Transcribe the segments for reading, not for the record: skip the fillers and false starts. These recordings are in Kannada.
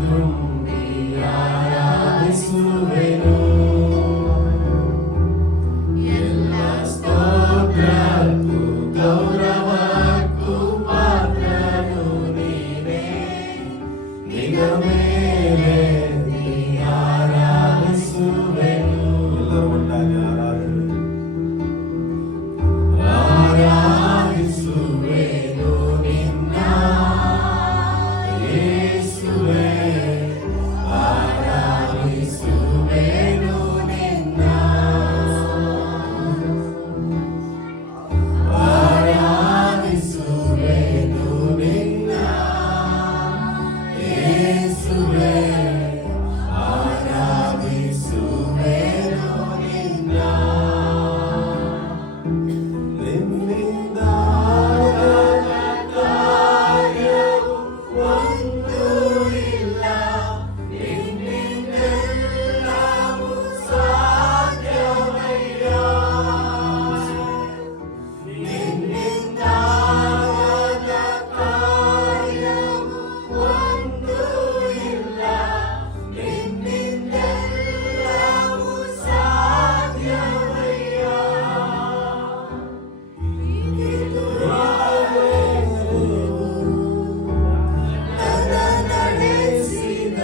ತುಂಬಿ ಆರಾಧಿಸುವೆನು. ಎಲ್ಲ ಸ್ತೋತ್ರಕ್ಕೂ ಗೌರವಕ್ಕೂ ಪಾತ್ರನು ನೀನೇ. ನಿನ್ನ ಮೇಲೆ ಆರಾಧಿಸುವೆನು. ಎಲ್ಲರೂ ಒಟ್ಟಾಗಿ ಆರಾಧಿಸುವೆನು ನಿನ್ನ ಯೇಸುವೇ. ಆರಾಧಿಸುವೆನು ನಿನ್ನ. ಆರಾಧಿಸುವೆನು ನಿನ್ನ ಯೇಸುವೇ. ಆರಾಧಿಸುವೆನು ನಿನ್ನ. ನಿನ್ನಿಂದ ಆಗದ ಕಾರ್ಯವು ಒಂದೂ ಇಲ್ಲ. ನಿನ್ನಿಂದೆಲ್ಲವೂ ಸಾಧ್ಯವಯ್ಯ. ನಿನ್ನಿಂದ ಆಗದ ಕಾರ್ಯವು ಒಂದೂ ಇಲ್ಲ. ನಿನ್ನಿಂದೆಲ್ಲವೂ ಸಾಧ್ಯವಯ್ಯ. ನನ್ನ ನಡೆಸಿದ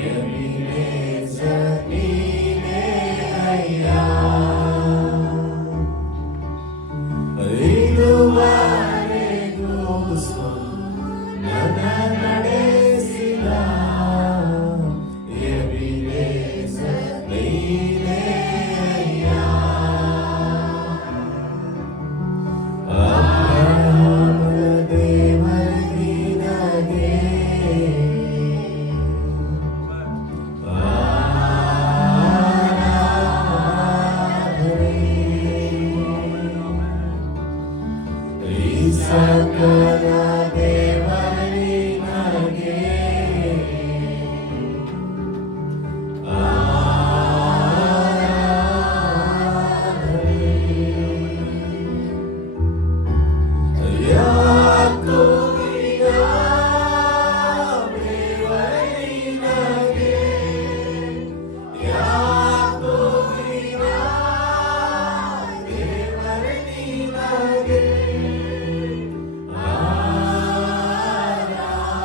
ಎಬಿನೇಜರ್ ನೀನೇ ಅಯ್ಯ. ಇದುವರೆಗೂ ನನ್ನ ನಡೆಸಿದ ಎಬಿನೇಜರ್ ನೀನೇ ಅಯ್ಯ. ಅಬ್ರಹಾಮನ ದೇವರಿನಗೆ ಆರಾಧನೆ. ಇಸಾಕನ ದೇವರಿನಗೆ ಆರಾಧನೆ. ಯಾಕೋಬಿನ ದೇವರಿನಗೆ. ಯಾಕೋಬಿನ ದೇವರಿನಗೆ ಆರಾಧನೆ.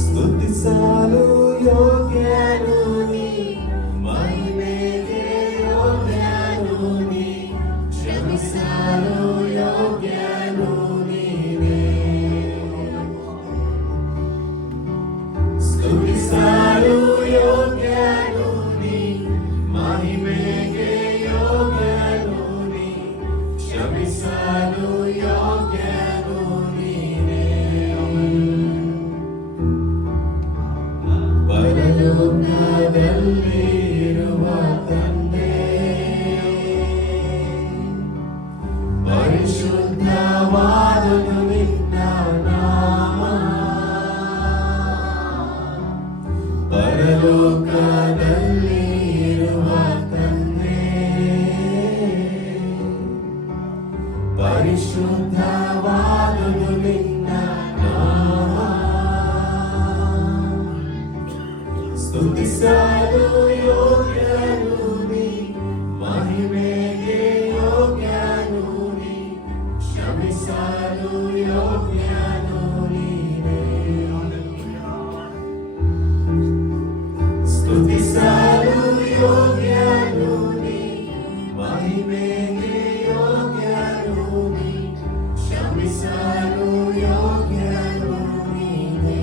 ಸ್ತುತಿಸಲು ಯೋಗ್ಯನು ನೀ, ಮಹಿಮೆಗೆ ಯೋಗ್ಯನು ನೀ. ಕ್ಷಮಿಸಲು ಯೋಗ್ಯನು ನೀನೇ. ಸ್ತುತಿಸಲು ಯೋಗ್ಯನು ನೀ, ಮಹಿಮೆಗೆ ಯೋಗ್ಯನು ನೀ. ಕ್ಷಮಿಸಲು ಯೋಗ್ಯನು ನೀನೇ. ಪರಲೋಕದಲ್ಲಿರುವ ತಂದೆ, ಪರಿಶುದ್ಧವಾದುದು ನಿನ್ನ ನಾಮ. ಪರಲೋಕದಲ್ಲಿರುವ ತಂದೆ, ಪರಿಶುದ್ಧವಾದುದು ನಿನ್ನ ನಾಮ. ಸ್ತುತಿಸಲು ಯೋಗ್ಯನು ನೀ, ಮಹಿಮೆಗೆ ಯೋಗ್ಯನು ನೀ. ಕ್ಷಮಿಸಲು ಯೋಗ್ಯನು ನೀನೇ. ಸ್ತುತಿಸಲು ಯೋಗ್ಯನು ನೀ, ಮಹಿಮೆಗೆ ಯೋಗ್ಯನು ನೀ. ಕ್ಷಮಿಸಲು ಯೋಗ್ಯನು ನೀನೇ.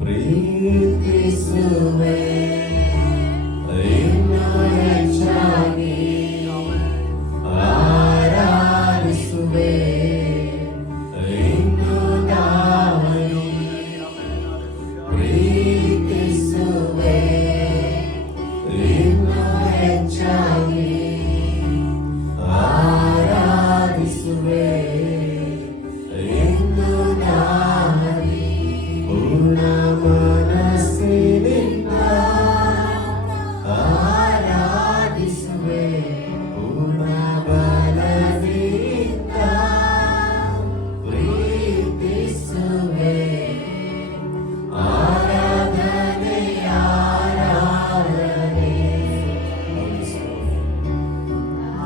ಪ್ರೀತಿಸುವೆ ಇನ್ನು ಹೆಚ್ಚಾಗಿ ಆರಾಧಿಸುವೆ ಇನ್ನು ದಾರಿ ಪ್ರೀತಿಸುವೆ ಇನ್ನು ಹೆಚ್ಚಾಗಿ ಆರಾಧಿಸುವೆ ಇನ್ನು ದಾರಿ ಪೂರ್ಣ ಮನಸ್ಸಿನಿಂದ ಆರಾಧಿಸುವೆ ಪೂರ್ಣ ಬಲದಿಂದ ಪ್ರೀತಿಸುವೆ ಆರಾಧನೆ ಆರಾಧನೆ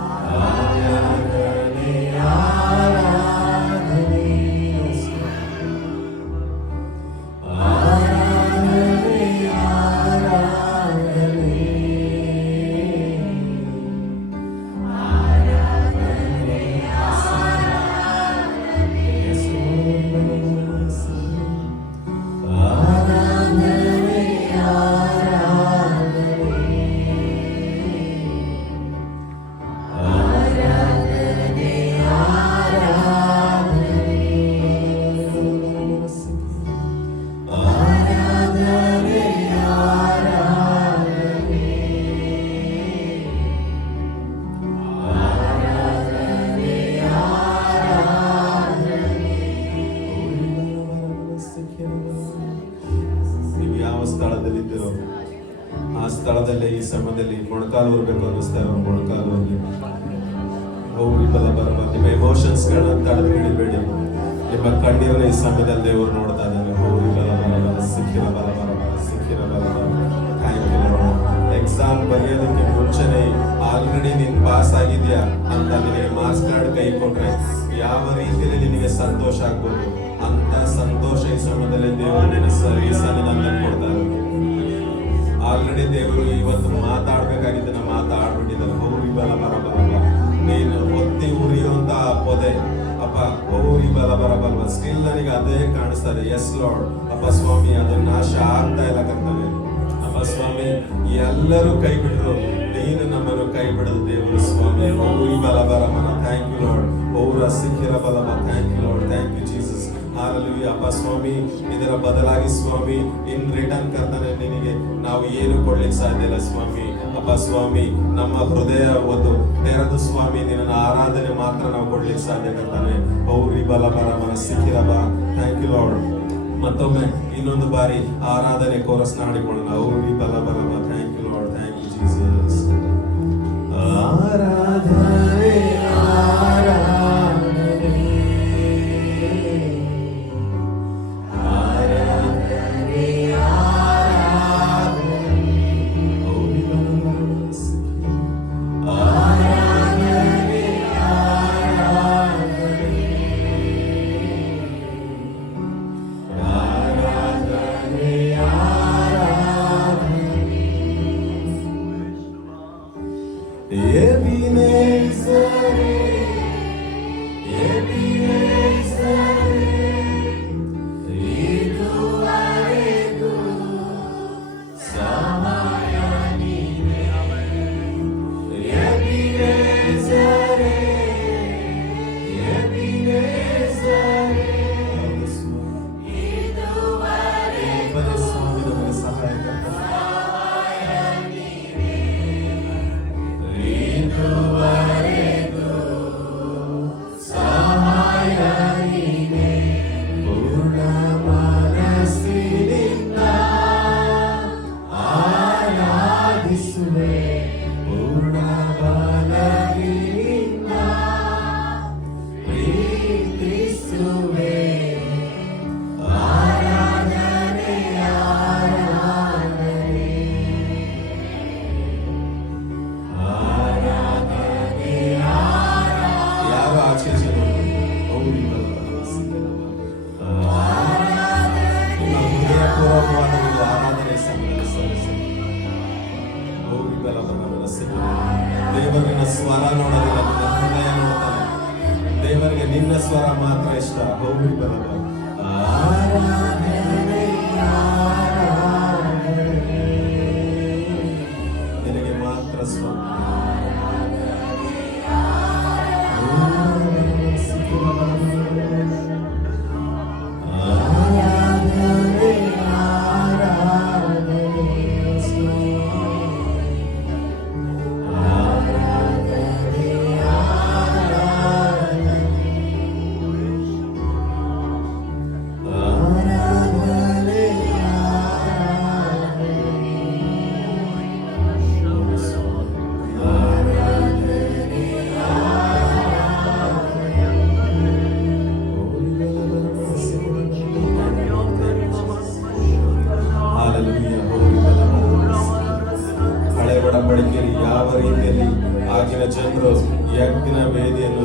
ಆರಾಧನೆ ಆರಾಧನೆ ಆರಾಧನೆ ನೀವು ಯಾವ ಸ್ಥಳದಲ್ಲಿದ್ದೀರೋ ಆ ಸ್ಥಳದಲ್ಲೇ ಈ ಸಮಯದಲ್ಲಿ ಮೊಣಕಾಲು ಬರಬೇಕು ಅನ್ನಿಸ್ತಾ ಇರೋ ಮೊಣಕಾಲು ಹೋಗಿ ಹೋಗಿ ಬರಬ ನಿಮ್ಮ ಎಮೋಷನ್ಸ್ಗಳನ್ನ ತಡೆದು ಹಿಡಿಬೇಡಿ. ನಿಮ್ಮ ಕಣ್ಣೀರನ್ನ ಈ ಸಮಯದಲ್ಲಿ ದೇವರು ನೋಡ್ತಾ ಇದ್ದಾನೆ. ಹೋಗಿ ಬರಬ ಸಿಕ್ಕಿರ ಬರಬ ಸಿಕ್ಕಿರ ಬರಬ. Thank you Lord. ಎಕ್ಸಾಮ್ ಬರೆಯೋದಕ್ಕೆ ಮುಂಚೆನೆ ಆಲ್ರೆಡಿ ನೀನ್ ಪಾಸ್ ಆಗಿದ್ಯಾ ಅಂತ ನಿನಗೆ ಮಾರ್ಕ್ಸ್ ಕಾರ್ಡ್ ಕೈ ಕೊಟ್ರೆ ಯಾವ ರೀತಿಯಲ್ಲಿ ನಿನಗೆ ಸಂತೋಷ ಆಗ್ಬೋದು ಅಂತ ಸಂತೋಷ ಈ ಸಮಯದಲ್ಲಿ ದೇವರು ನಿನ್ನ ಸನ್ನಿಧಾನದಲ್ಲಿ ಕೊಡ್ತಾ ಇದ್ದಾರೆ. ಆಲ್ರೆಡಿ ದೇವರು ಇವತ್ತು ಮಾತಾಡ್ಬೇಕಾಗಿದ್ದನ್ನ ಮಾತಾಡ್ಬಿಟ್ಟಿದ್ದಾರೆ. ಹೋಗಿ ಬಲ ಬರ ಬರಬ ನೀನು ಒತ್ತಿ ಉರಿಯುವಂತ ಪೊದೆ ಅಪ್ಪ ಹೋಗಿ ಬಲ ಬರ ಬರಬ ಸ್ಟಿಲ್ ನನಗೆ ಅದೇ ಕಾಣಿಸ್ತಾರೆ. ಎಸ್ ಲಾರ್ಡ್ ಅಪ್ಪ ಸ್ವಾಮಿ ಅದು ನಾಶ ಆಗ್ತಾ ಇಲ್ಲ ಕರ್ತವ್ಯ. ಅಪ್ಪ ಸ್ವಾಮಿ ಎಲ್ಲರೂ ಕೈ ಬಿಟ್ರು ನೀನು ನಮ್ಮನ್ನು ಕೈ ಬಿಡದು ದೇವರು ಸ್ವಾಮಿ. ಹೋಗಿ ಬಲ ಬರ ಮನ ಥ್ಯಾಂಕ್ ಯು ಲಾರ್ಡ್. ಓರ ಸಿಕ್ಕಿರ ಬಲಮ thank you Lord. Thank you Jesus. Hallelujah. ಅಪ್ಪ ಸ್ವಾಮಿ ಇದರ ಬದಲಾಗಿ ಸ್ವಾಮಿ ಇನ್ ರಿಟರ್ನ್ ಕರ್ತನೆ ನಿನಗೆ ನಾವು ಏನು ಕೊಡ್ಲಿಕ್ಕೆ ಸಾಧ್ಯ ಇಲ್ಲ ಸ್ವಾಮಿ. ಅಪ್ಪ ಸ್ವಾಮಿ ನಮ್ಮ ಹೃದಯ ಒಂದು ತೆರೆದು ಸ್ವಾಮಿ ನಿನ್ನ ಆರಾಧನೆ ಮಾತ್ರ ನಾವು ಕೊಡ್ಲಿಕ್ಕೆ ಸಾಧ್ಯ ಕರ್ತಾನೆ. ಔರಿ ಬಲ ಬರ ಮನ ಸಿಕ್ಕಿರ ಬಾ. Thank you Lord. ಮತ್ತೊಮ್ಮೆ ಇನ್ನೊಂದು ಬಾರಿ ಆರಾಧನೆ ಕೋರಸ್ ನಾಡಿಕೊಳ್ಳೋಣ. ಔರಿ ಬಲ ಬರ ಬಾ. Thank you Lord. Thank you Jesus. ಆರಾಧನೆ ಆರಾಧನೆ ಆರಾಧನೆ ಆರಾಧನೆ ಔರಿ ಬಲ ಬರ ಆರಾಧನೆ ಆರಾಧನೆ ಆರಾಧನೆ Ebenezer, Ebenezer, iduವರೆಗೂ ಸಮಯ ನೀನೇ. Ebenezer, Ebenezer, ಇದುವರೆಗೂ ಸ್ವಾಮಿ ನಮಗೆ ಸಹಾಯ ಇದುವರೆಗೂ ಸಹಾಯ ನೀನೇ. ಪೂರ್ಣ ಮನಸ್ಸಿನಿಂದ ಆರಾಧಿಸುವೆ ಪೂರ್ಣ ಬಲದಿಂದ ಪ್ರೀತಿಸುವೆ ಆರಾಧನೆ ಆರಾಧನೆ ಆರಾಧನೆ ಯಾರು ಆಚರಿಸಿ ನಿಮ್ಮ ಹೃದಯಪೂರ್ವಕವಾದ ಒಂದು ಆರಾಧನೆ ಸಲ್ಲಿಸಿ. ದೇವರಿನ ಸ್ವರ ನೋಡೋದಿಲ್ಲ, ನಿನ್ನ ಹೃದಯ ನೋಡ್ತಾನೆ. ದೇವರಿಗೆ ನಿನ್ನ ಸ್ವರ ಮಾತ್ರ ಇಷ್ಟ. ಹೋಗಿ ಬರಲ್ಲ ಆರಾಧನೆ ಹಾಲೆಲೂಯಾ. ಹೋರಿ ಹಳೆ ಒಡಂಬಡಿಕೆಯಲ್ಲಿ ಯಾವ ರೀತಿಯಲ್ಲಿ ಆಗಿನ ಜನರು ಯಜ್ಞ ವೇದಿಯನ್ನು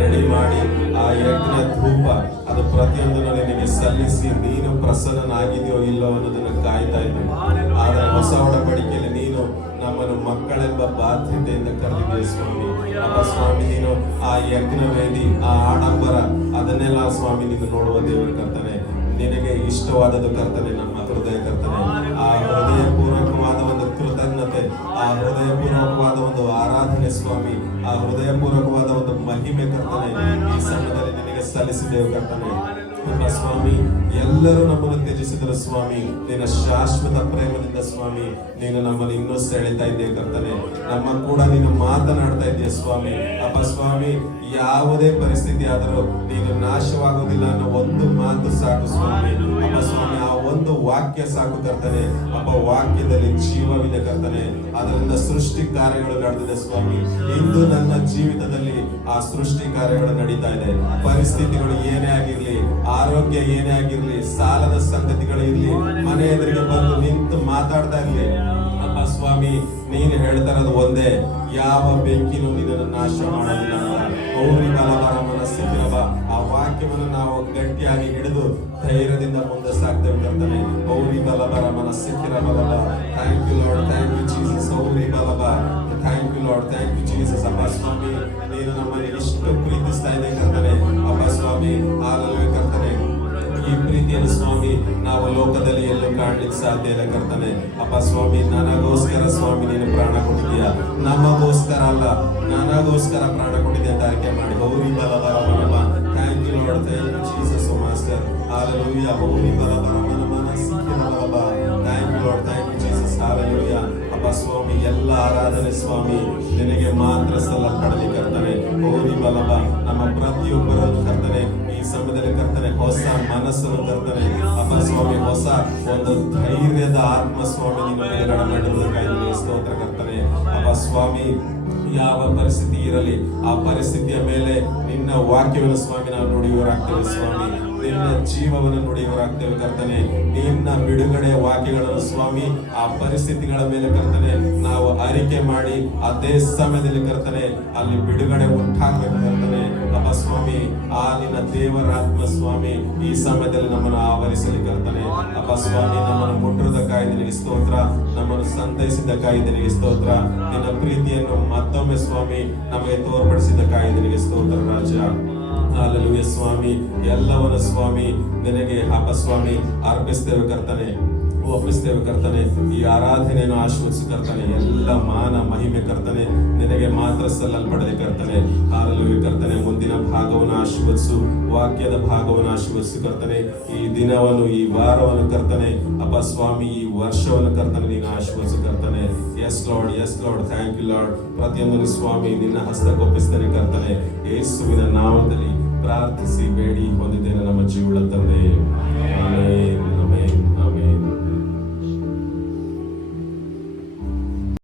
ರೆಡಿ ಮಾಡಿ ಆ ಯಜ್ಞ ಧೂಪ ಅದು ಪ್ರತಿಯೊಂದನ್ನು ನಿನಗೆ ಸಲ್ಲಿಸಿ ನೀನು ಪ್ರಸನ್ನನಾಗಿದೆಯೋ ಇಲ್ಲೋ ಅನ್ನೋದನ್ನು ಕಾಯ್ತಾ ಇದ್ದೇನೆ. ಆದರೆ ಹೊಸ ಒಡಂಬಡಿಕೆಯಲ್ಲಿ ನೀನು ನಮ್ಮನ್ನು ಮಕ್ಕಳೆಂಬ ಬಾಧ್ಯತೆಯಿಂದ ಕರೆದಿದೆ ಸ್ವಾಮಿ. ಅಪ್ಪ ಸ್ವಾಮಿ, ನೀನು ಆ ಯಜ್ಞ ವೇದಿ, ಆ ಆಡಂಬರ ಅದನ್ನೆಲ್ಲ ಸ್ವಾಮಿ ನೀನು ನೋಡುವ ದೇವರು ಕರ್ತನೆ. ನಿನಗೆ ಇಷ್ಟವಾದದ್ದು ಕರ್ತನೆ ನಮ್ಮ ಹೃದಯ ಕರ್ತನೆ. ಆ ಹೃದಯ ಪೂರ್ವಕವಾದ ಒಂದು ಕೃತಜ್ಞತೆ, ಆ ಹೃದಯ ಪೂರ್ವಕವಾದ ಒಂದು ಆರಾಧನೆ ಸ್ವಾಮಿ, ಆ ಹೃದಯ ಪೂರ್ವಕವಾದ ಒಂದು ಮಹಿಮೆ ಕರ್ತನೆ ಈ ಸಮಯದಲ್ಲಿ ನಿನಗೆ ಸಲ್ಲಿಸಿದೆವು ಕರ್ತನೆ. ನಮ್ಮ ಸ್ವಾಮಿ, ಎಲ್ಲರೂ ನಮ್ಮನ್ನು ತ್ಯಜಿಸಿದರು ಸ್ವಾಮಿ, ನಿನ್ನ ಶಾಶ್ವತ ಪ್ರೇಮದಿಂದ ಸ್ವಾಮಿ ನೀನು ನಮ್ಮನ್ನು ಇನ್ನೂ ಸೆಳೆತಾ ಇದ್ದೀಯ ಕರ್ತನೆ. ನಮ್ಮ ಕೂಡ ನೀನು ಮಾತನಾಡ್ತಾ ಇದೆಯಾ ಸ್ವಾಮಿ. ಅಪ್ಪ ಸ್ವಾಮಿ, ಯಾವುದೇ ಪರಿಸ್ಥಿತಿ ಆದರೂ ನೀನು ನಾಶವಾಗುವುದಿಲ್ಲ ಅನ್ನೋ ಒಂದು ಮಾತು ಸಾಕು ಸ್ವಾಮಿ. ಅಪ್ಪ ಸ್ವಾಮಿ, ಆ ಒಂದು ವಾಕ್ಯ ಸಾಕು ಕರ್ತನೆ. ಅಪ್ಪ, ವಾಕ್ಯದಲ್ಲಿ ಜೀವವಿದೆ ಕರ್ತನೆ. ಅದರಿಂದ ಸೃಷ್ಟಿ ಕಾರ್ಯಗಳು ನಡೆದಿದೆ ಸ್ವಾಮಿ. ಇಂದು ನನ್ನ ಜೀವಿತದಲ್ಲಿ ಆ ಸೃಷ್ಟಿ ಕಾರ್ಯಗಳು ನಡೀತಾ ಇದೆ. ಪರಿಸ್ಥಿತಿಗಳು ಏನೇ ಆಗಿರ್ಲಿ, ಆರೋಗ್ಯ ಏನೇ ಆಗಿರ್ಲಿ, ಸಾಲದ ಸಂಗತಿಗಳು ಇರ್ಲಿ, ಮನೆ ಎದುರಿಗೆ ಬಂದು ನಿಂತು ಮಾತಾಡ್ತಾ ಇರ್ಲಿ, ಅಪ್ಪ ಸ್ವಾಮಿ ನೀನು ಹೇಳ್ತಾ ಇರೋದು ಒಂದೇ, ಯಾವ ಬೆಂಕಿನೂ ನಿನ್ನನ್ನು ನಾಶ ಮಾಡೋದಿಲ್ಲ ಅಂತ. ಗೌರಿ ಬಲಬರ ಮನಸ್ಸಿರಬ ಆ ವಾಕ್ಯವನ್ನು ನಾವು ಗಟ್ಟಿಯಾಗಿ ಹಿಡಿದು ಧೈರ್ಯದಿಂದ ಮುಂದೆ ಸಾಕ್ತೇವೆ ಕರ್ತನೆ. ಗೌರಿ ಬಲಬರ ಮನಸ್ಸಿರಬಲ. Thank you Lord, thank you Jesus. ಗೌರಿ ಬಲಬ, thank you Lord, thank you Jesus. ಅಪ್ಪ ಸ್ವಾಮಿ, ನೀನು ನಮ್ಮನ್ನು ಇಷ್ಟು ಪ್ರೀತಿಸ್ತಾ ಇದೆ ಕರ್ತನೆ. ಅಪ್ಪ ಸ್ವಾಮಿ, ಹಾಲೆಲೂಯಾ ಕರ್ತನೆ. ಈ ಪ್ರೀತಿಯನ್ನು ಸ್ವಾಮಿ ನಾವು ಲೋಕದಲ್ಲಿ ಎಲ್ಲೂ ಕಾಣ್ಲಿಕ್ಕೆ ಸಾಧ್ಯ ಇಲ್ಲ ಕರ್ತನೆ. ಅಪ್ಪ ಸ್ವಾಮಿ, ನನಗೋಸ್ಕರ ಸ್ವಾಮಿ ನೀನು ಪ್ರಾಣ ಕೊಟ್ಟಿದೀಯ, ನಮಗೋಸ್ಕರ ಅಲ್ಲ, ನನಗೋಸ್ಕರ ಪ್ರಾಣ ಕೊಟ್ಟಿದೆ ಅಂತ ಆಯ್ಕೆ ಮಾಡಿ. ಗೌರಿ ಬಲಬರ ಮನಮ. Thank you Lord, thank you Jesus master. Hallelujah. ಗೌರಿ ಬಲಬರ ಮನಮನ ಸಿಕ್ಕಿನ ಬಲಬ. Thank you Lord, thank you Jesus. Hallelujah. ಅಪ್ಪ ಸ್ವಾಮಿ, ಎಲ್ಲ ಆರಾಧನೆ ಸ್ವಾಮಿ ನಿನಗೆ ಮಾತ್ರ ಸಲ್ಲಲ್ಪಡಲಿ ಕರ್ತನೆ. ಗೌರಿ ಬಲಬ. ನಮ್ಮ ಪ್ರತಿಯೊಬ್ಬರ ಕರ್ತನೆ ಈ ಸಮಯದಲ್ಲಿ ಕರ್ತನೆ ಹೊಸ ಮನಸ್ಸನ್ನು ಕರ್ತನೆ. ಅಪ್ಪ ಸ್ವಾಮಿ, ಹೊಸ ಒಂದು ಧೈರ್ಯದ ಆತ್ಮ ಸ್ವಾಮಿ ನೀನು ಬಿಡುಗಡೆ ಮಾಡಿರುವುದಕ್ಕಾಗಿ ಸ್ತೋತ್ರ ಕರ್ತನೆ. ಅಪ್ಪ ಸ್ವಾಮಿ, ಯಾವ ಪರಿಸ್ಥಿತಿ ಇರಲಿ ಆ ಪರಿಸ್ಥಿತಿಯ ಮೇಲೆ ನಿನ್ನ ವಾಕ್ಯವನ್ನು ಸ್ವಾಮಿ ನಾವು ನುಡಿಯುವರಾಗ್ತೇವೆ ಸ್ವಾಮಿ. ನಿನ್ನ ಜೀವವನ್ನು ನುಡಿಯುವರಾಗ್ತೇವೆ ಕರ್ತನೆ. ನಿನ್ನ ಬಿಡುಗಡೆಯ ವಾಕ್ಯಗಳನ್ನು ಸ್ವಾಮಿ ಆ ಪರಿಸ್ಥಿತಿಗಳ ಮೇಲೆ ಕರ್ತನೆ ನಾವು ಅರಿಕೆ ಮಾಡಿ ಅದೇ ಸಮಯದಲ್ಲಿ ಕರ್ತನೆ ಅಲ್ಲಿ ಬಿಡುಗಡೆ ಉಂಟಾಗಬೇಕು ಕರ್ತನೆ. ಅಪ್ಪ ಸ್ವಾಮಿ, ಆ ನಿನ್ನ ದೇವರಾತ್ಮ ಸ್ವಾಮಿ ಈ ಸಮಯದಲ್ಲಿ ನಮ್ಮನ್ನು ಆವರಿಸಲಿ ಕರ್ತನೆ. ಅಪ್ಪ ಸ್ವಾಮಿ, ನಮ್ಮನ್ನು ಮುಟ್ಟಿರುವುದಕ್ಕಾಗಿ ನಿನಗೆ ಸ್ತೋತ್ರ, ನಮ್ಮನ್ನು ಸಂತೈಸಿದ್ದಕ್ಕಾಗಿ ನಿನಗೆ ಸ್ತೋತ್ರ, ನಿನ್ನ ಪ್ರೀತಿಯನ್ನು ಮತ್ತೊಮ್ಮೆ ಸ್ವಾಮಿ ನಮಗೆ ತೋರ್ಪಡಿಸಿದ್ದಕ್ಕಾಗಿ ನಿನಗೆ ಸ್ತೋತ್ರ ರಾಜ. ಹಾಲೆಲೂಯಾ ಸ್ವಾಮಿ. ಎಲ್ಲವನ್ನು ಸ್ವಾಮಿ ನಿನಗೆ ಅಪ್ಪ ಸ್ವಾಮಿ ಅರ್ಪಿಸ್ತೇವೆ ಕರ್ತನೆ, ಒಪ್ಪಿಸ್ತೇವೆ ಕರ್ತನೆ. ಈ ಆರಾಧನೆಯನ್ನು ಆಶೀರ್ವದಿಸು ಕರ್ತನೆ. ಎಲ್ಲ ಮಾನ ಮಹಿಮೆ ಕರ್ತನೆ ನಿನಗೆ ಮಾತ್ರ ಸಲ್ಲಲ್ಪಡಲಿ ಕರ್ತನೆ. ಹಾಲೆಲೂಯಾ ಕರ್ತನೆ. ಮುಂದಿನ ಭಾಗವನ್ನು ಆಶೀರ್ವದಿಸು, ವಾಕ್ಯದ ಭಾಗವನ್ನು ಆಶೀರ್ವದಿಸು ಕರ್ತನೆ. ಈ ದಿನವನ್ನು, ಈ ವಾರವನ್ನು ಕರ್ತನೆ ಅಪ್ಪ ಸ್ವಾಮಿ, ಈ ವರ್ಷವನ್ನು ಕರ್ತನೆ ನೀನು ಆಶೀರ್ವದಿಸು ಕರ್ತನೆ. Yes Lord, yes Lord, thank you Lord. ಪ್ರತಿಯೊಂದನ್ನು ಸ್ವಾಮಿ ನಿನ್ನ ಹಸ್ತಕ್ಕೊಪ್ಪಿಸ್ತೇನೆ ಕರ್ತನೆ. ಯೇಸುವಿನ ನಾಮದಲ್ಲಿ ಪ್ರಾರ್ಥಿಸಿ ಬೇಡಿ ಹೊಂದಿದ್ದೇನೆ ನಮ್ಮ ಜೀವಳ ತಂದೆ.